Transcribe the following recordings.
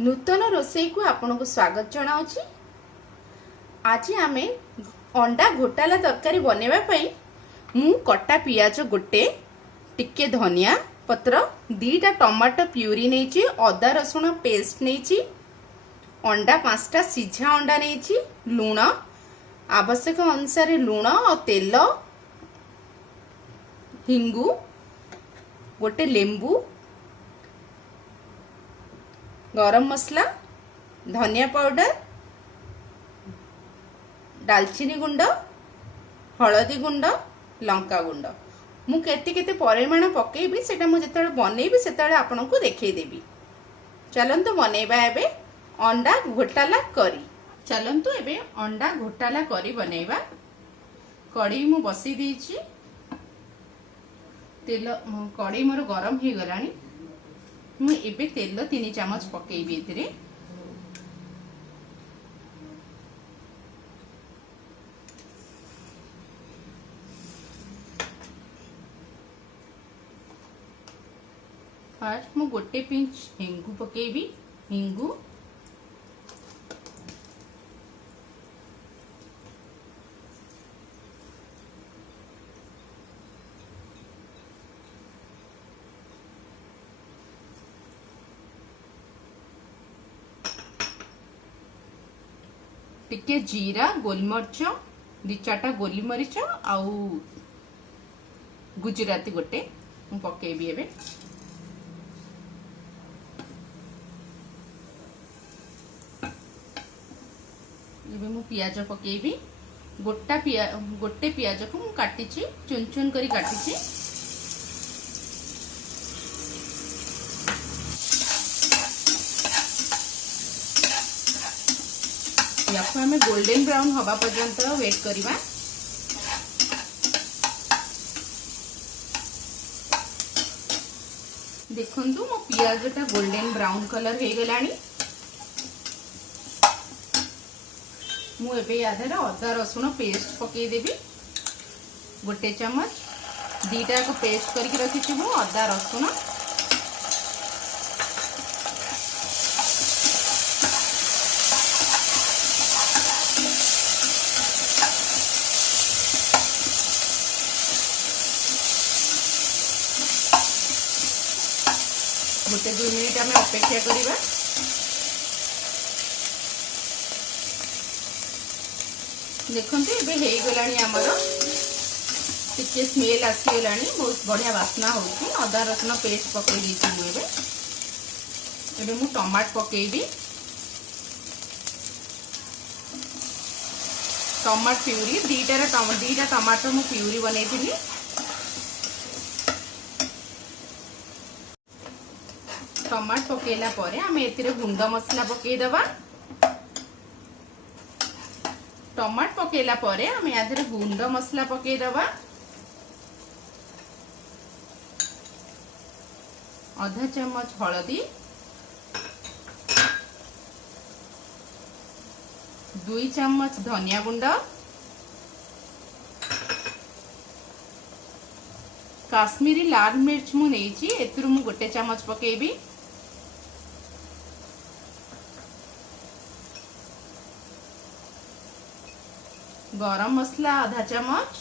नूतन रोसई को आपन को स्वागत जनाऊँगी। आज आम अंडा घोटाला तरकारी बनवा मु कटा पियाज गोटे टिके धनिया पत्र दीटा टमाटो प्यूरी नहीं अदा रसुण पेस्ट नहीं अंडा 5टा सिझा अंडा नहीं लुण आवश्यक अनुसार लुण और तेल हिंगु गोटे लेंबू गरम मसला धनिया पाउडर दालचीनी गुंड हलदी गुंड लंका गुंड मु केते केते परिमाण पकेबी सेटा मु जेतले बनेबी सेतले आपन को देखेदेवी। चलंतु बनेबा एबे अंडा घोटाला करी। चलंतु एबे अंडा घोटाला करी बनेबा। कड़ी मु बसी देछि तेल कड़ी मोर गरम हो गलानी मु एबे तेल 3 चम्मच पकेबी एथिरे। फर्स्ट मु गोटे पिंच हिंगु पकेबी। हिंगु टिके जीरा गोलमरीच 2-4टा गोलमरीच आउ गुजराती गोटे मु पकेबी एबे। एबे मु पियाज पकेबी। गोटे पियाज को मु काटिची चुन चुन करी काटिची। याको हमें गोल्डन ब्राउन हवा पर्यंत वेट करिबा। देखंतु मो पियाजटा गोल्डन ब्राउन कलर हे गलानी। मु एबे यादर अदा रसुण पेस्ट पके देबी गोटे चम्मच। 2टा को पेस्ट करके रखिछि मु अदा रसुण। गोटे 2 मिनिट आम अपेक्षा करिबा। देखंतु एबे हे गलानी हमर टिके स्मेल आसी गलानी बहुत बढ़िया वासना होउची। अदा रसुण पेस्ट पकई दीची मु एबे मु टमाटर पकेबी। टमाटर प्यूरी 2टा टमाटर मु प्यूरी बनैथिली। टमाटर पकेला परे आमे एतिरे गुंड मसला पके दबा। टमाटर पकेला परे आमे आधरे गुंड मसला पके दबा। आधा चम्मच हळदी 2 चम्मच धनिया गुंड काश्मीरी लाल मिर्च मु नेची एतिरु मु गोटे चम्मच पकेबी। गरम मसला आधा चम्मच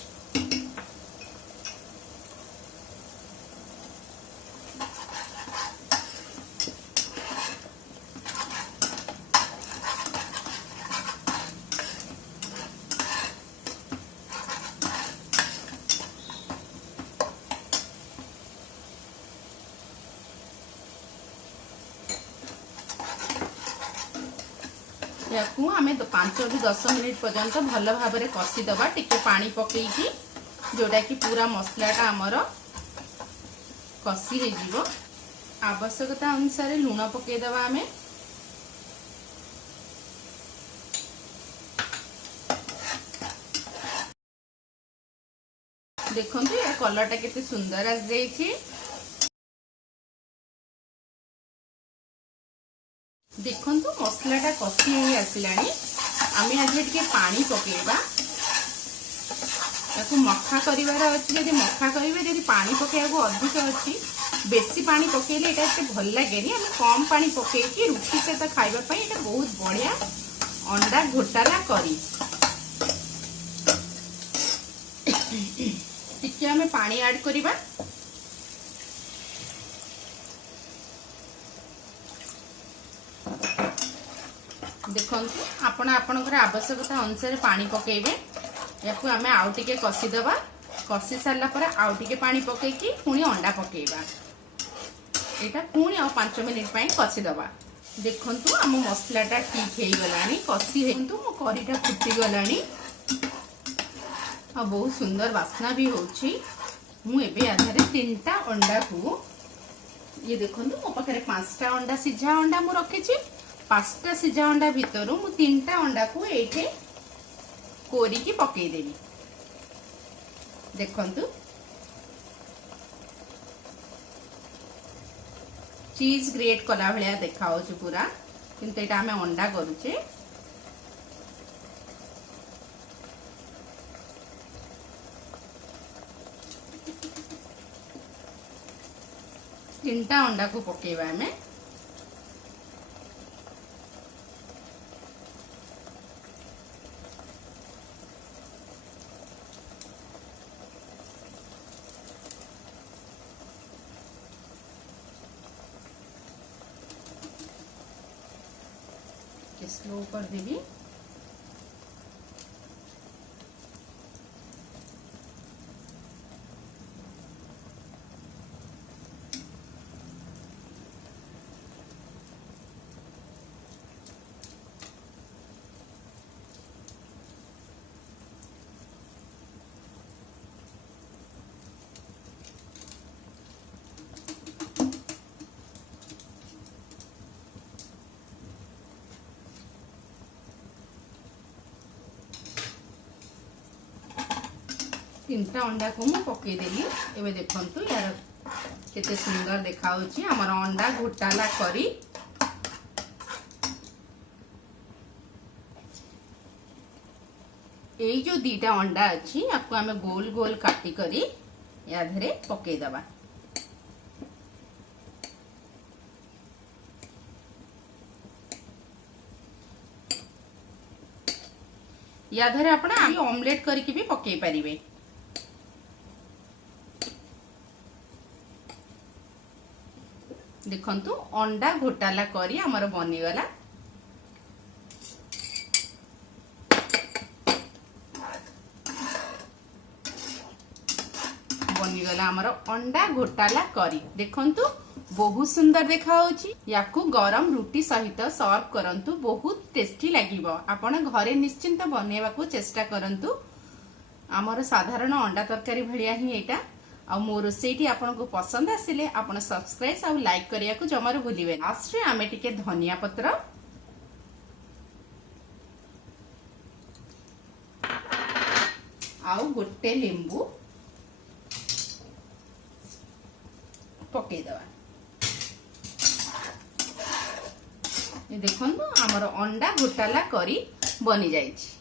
याकू आमे 5-10 मिनिट पर्यंत भल भाव में कषी दबा। टिके पानी पकेकी जोटा कि पूरा मसलाटा आमर कषी हो। आवश्यकता अनुसार लुण पकेदबा। आमे देखंतु या कलरटा केते सुंदर आस जाईछि। देखंतु मसलाटा कषी हो आसिलानी। आमे आज टिके पानी पकेबा। ताकू मखा करिवार अछि। यदि मखा करिवे यदि पानी पकेयाको अधिक अछि बेसी पानी पकेले एटा एते भल लागेनी आम कम पानी पकेकी रुटी सहित खाइबा पई एटा बहुत बढ़िया अंडा घोटाला करी टिके आम पानी ऐड करिबा देखंतु आपण आपनकर आवश्यकता अनुसार पानी पकेबे याकू आम आउ टिके कसी दबा कसी सारा पर आउ टिके पानी पकेकी पुणी अंडा पकेबा एटा पुणी आ 5 मिनिट पई कसी दबा देखंतु आम मसलाटा ठीक हे गलानी कसी हेतु मो करीटा फुटी गलानी आ बहुत सुंदर वासना भी होची मु एबे आधारे 3टा अंडा को ये देखंतु मो पाखरे 5टा अंडा सिझा अंडा मु रखिछि 5टा सिझा अंडा भितरु मु 3टा अंडा को एठे कोरी की पकई देबी देखंतु चीज ग्रेट कला भलिया देखाओ छु पूरा किंतु एटा हमें अंडा करूचे तीनटा अंडा को पकेबा हमें स्लो कर देवी तीनटा अंडा को मु पकई देली एबे देखंतु यार केते सुंदर देखाउची हमर अंडा घोटाला करी एई जो दीटा अंडा अछि आपको हमें गोल गोल काटी करी या धरे पकई दबा या धरे आपण ऑमलेट करके भी पकई परिबे देखंतु अंडा घोटाला करी हमर बनी गला हमर अंडा घोटाला करी देखंतु बहुत सुंदर देखा होची याकू गरम रुटी सहित सर्व करंतु बहुत टेस्टी लागिबो आपण घरे निश्चिंत बनेबा को चेष्टा करंतु हमर साधारण अंडा तरकारी भलिया ही एटा आ मो रोसेटी आपन को पसंद आसिले आपन सब्सक्राइब आ लाइक करिया को जमारो भूलिबे लास्ट रे आमे टिके धनिया पत्र आउ गोटे लेंबू पके दवा ये देखंतु हमर अंडा घोटाला करी बनी जाइछि।